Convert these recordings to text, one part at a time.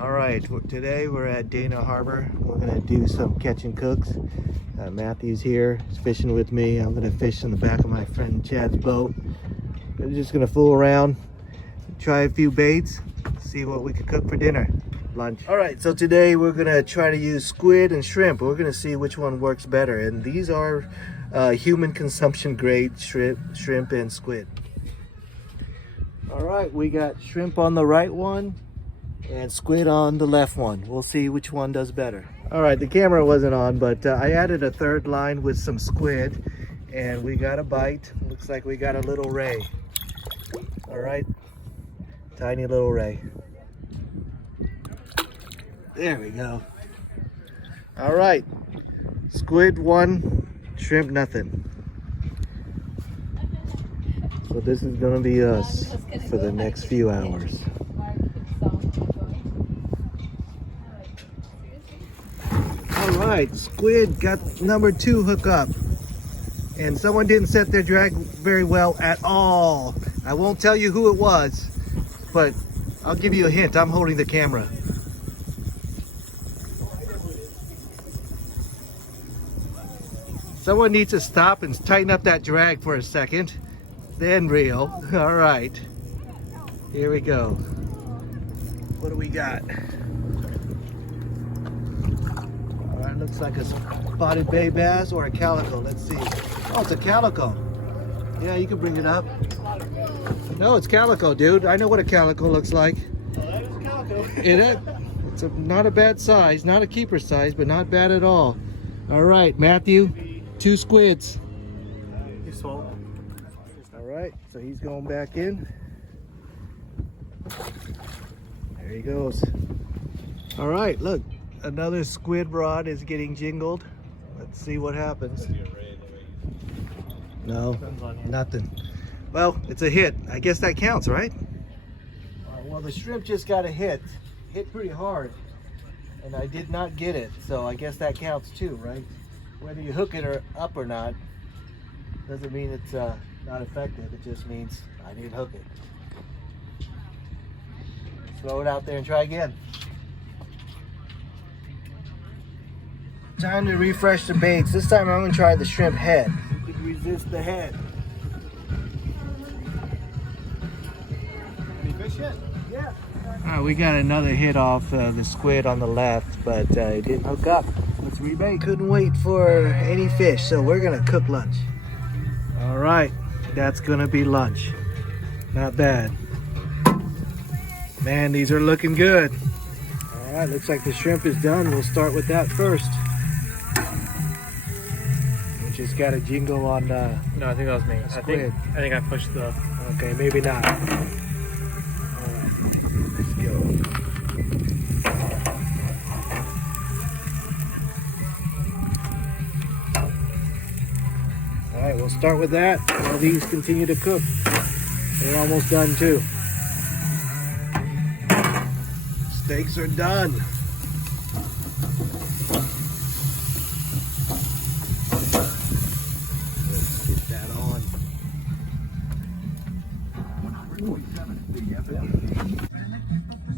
All right, today we're at Dana Harbor. We're gonna do some catch and cooks. Matthew's here, he's fishing with me. I'm gonna fish in the back of my friend Chad's boat. We're just gonna fool around, try a few baits, see what we can cook for dinner, lunch. All right, so today we're gonna try to use squid and shrimp. We're gonna see which one works better. And these are human consumption grade shrimp and squid. All right, we got shrimp on the right one and squid on the left one. We'll see which one does better. All right, the camera wasn't on, but I added a third line with some squid and we got a bite. Looks like we got a little ray. All right, tiny little ray. There we go. All right, squid 1, shrimp nothing. So this is gonna be us for the next few hours. All right, squid got number 2 hookup. And someone didn't set their drag very well at all. I won't tell you who it was, but I'll give you a hint. I'm holding the camera. Someone needs to stop and tighten up that drag for a second. Then reel. All right. Here we go. What do we got? All right, looks like a spotted bay bass or a calico. Let's see. Oh, it's a calico. Yeah, you can bring it up. No, it's calico, dude. I know what a calico looks like. Oh, that is a calico. It's not a bad size. Not a keeper size, but not bad at all. All right, Matthew. 2 squids. He's swallowed. All right, so he's going back in. There he goes. All right, look, another squid rod is getting jingled. Let's see what happens. No, nothing. Well, it's a hit. I guess that counts, right? Well, the shrimp just got a hit pretty hard, and I did not get it, so I guess that counts too, right? Whether you hook it up or not doesn't mean it's not effective. It just means I didn't hook it. Throw it out there and try again. Time to refresh the baits. This time I'm going to try the shrimp head. You could resist the head. Any fish yet? Yeah. All right, we got another hit off the squid on the left, but it didn't hook up. Let's rebait. Couldn't wait for any fish, so we're gonna cook lunch. All right, that's gonna be lunch. Not bad. Man, these are looking good. All right, looks like the shrimp is done. We'll start with that first. We just got a jingle on No, I think that was me. I squid. think I pushed the. Okay, maybe not. All right, let's go. All right, we'll start with that while these continue to cook. They're almost done too. Steaks are done. Let's get that on.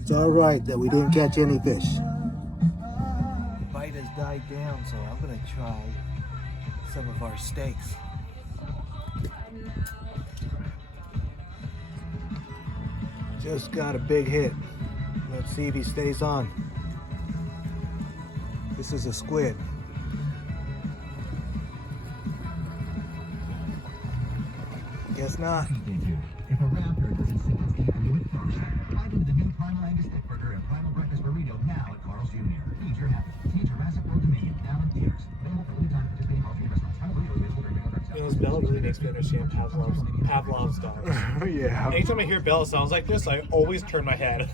It's all right that we didn't catch any fish. The bite has died down, so I'm gonna try some of our steaks. Just got a big hit. Let's see if he stays on. This is a squid. Guess not. If a raptor doesn't sink its teeth into it first, dive into the new Primal Angus Stick Burger and Primal Breakfast Burrito now at Carl's Jr. Eat your happy. See Jurassic World Dominion now in theaters. Available for limited time at participating Carl's Jr. restaurants. Primal Burrito is available during regular breakfast. You know, Bella really makes me understand Pavlov's dogs. Yeah. Anytime I hear Bella sounds like this, I always turn my head.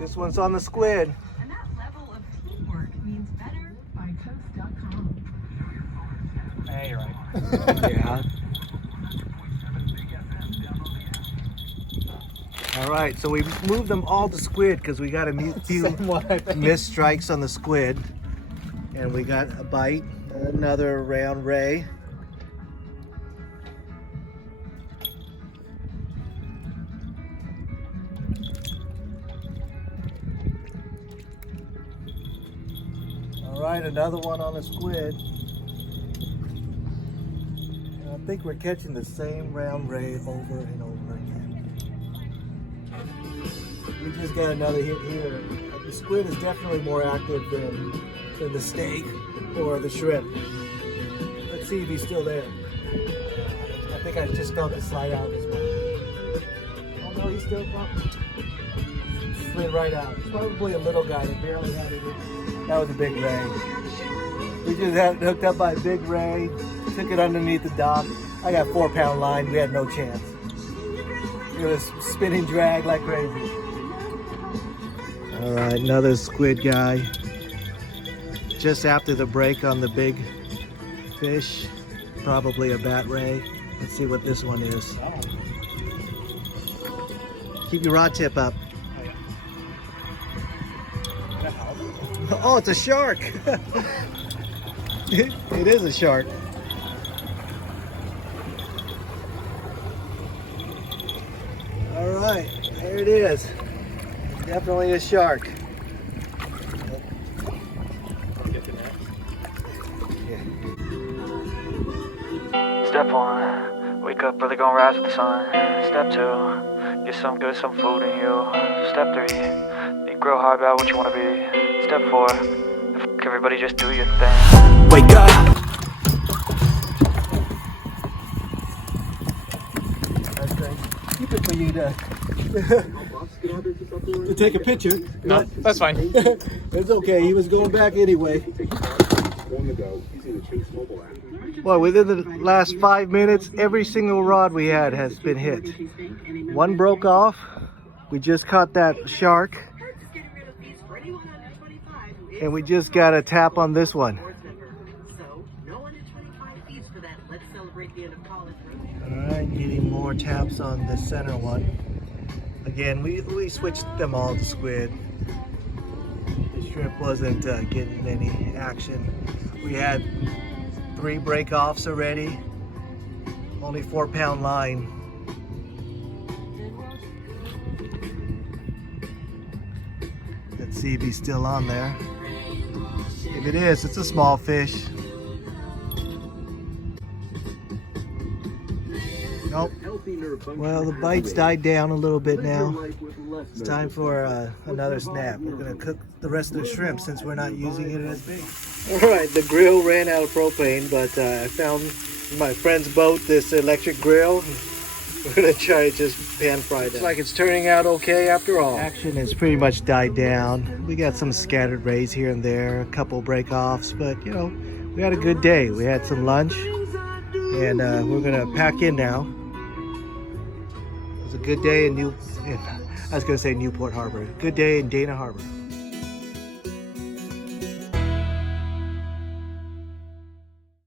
This one's on the squid. And that level of teamwork means better by Toast.com. Hey, you're right. Yeah. All right, so we moved them all to squid because we got a few missed strikes on the squid. And we got a bite, another round ray. right, another one on a squid. And I think we're catching the same round ray over and over again. We just got another hit here. The squid is definitely more active than the steak or the shrimp. Let's see if he's still there. I think I just felt it slide out this way. Oh no, he's still slid right out. It's probably a little guy that barely had it in. That was a big ray. We just had it hooked up by a big ray, took it underneath the dock. I got 4-pound line, we had no chance. It was spinning drag like crazy. All right, another squid guy. Just after the break on the big fish, probably a bat ray. Let's see what this one is. Keep your rod tip up. Oh, it's a shark. It is a shark. All right, there it is. Definitely a shark. Step 1, wake up early, gonna rise with the sun. Step 2, get some good, some food in you. Step 3, think real hard about what you wanna be. Step 4, f everybody, just do your thing. Wake up! That's great. Keep it for you to take a picture. No, that's fine. It's okay, he was going back anyway. Well, within the last 5 minutes, every single rod we had has been hit. One broke off. We just caught that shark. And we just got a tap on this one. Alright, getting more taps on the center one. Again, we switched them all to squid. The shrimp wasn't getting any action. We had 3 break-offs already. Only 4-pound line. Let's see if he's still on there. If it is, it's a small fish. Nope. Well, the bites died down a little bit now. It's time for another snap. We're gonna cook the rest of the shrimp since we're not using it as bait. All right, the grill ran out of propane, but I found in my friend's boat this electric grill. We're gonna try to just pan fry that. Looks like it's turning out okay after all. Action has pretty much died down. We got some scattered rays here and there, a couple break-offs, but you know, we had a good day. We had some lunch, and we're gonna pack in now. It was a good day in Newport Harbor. Good day in Dana Harbor.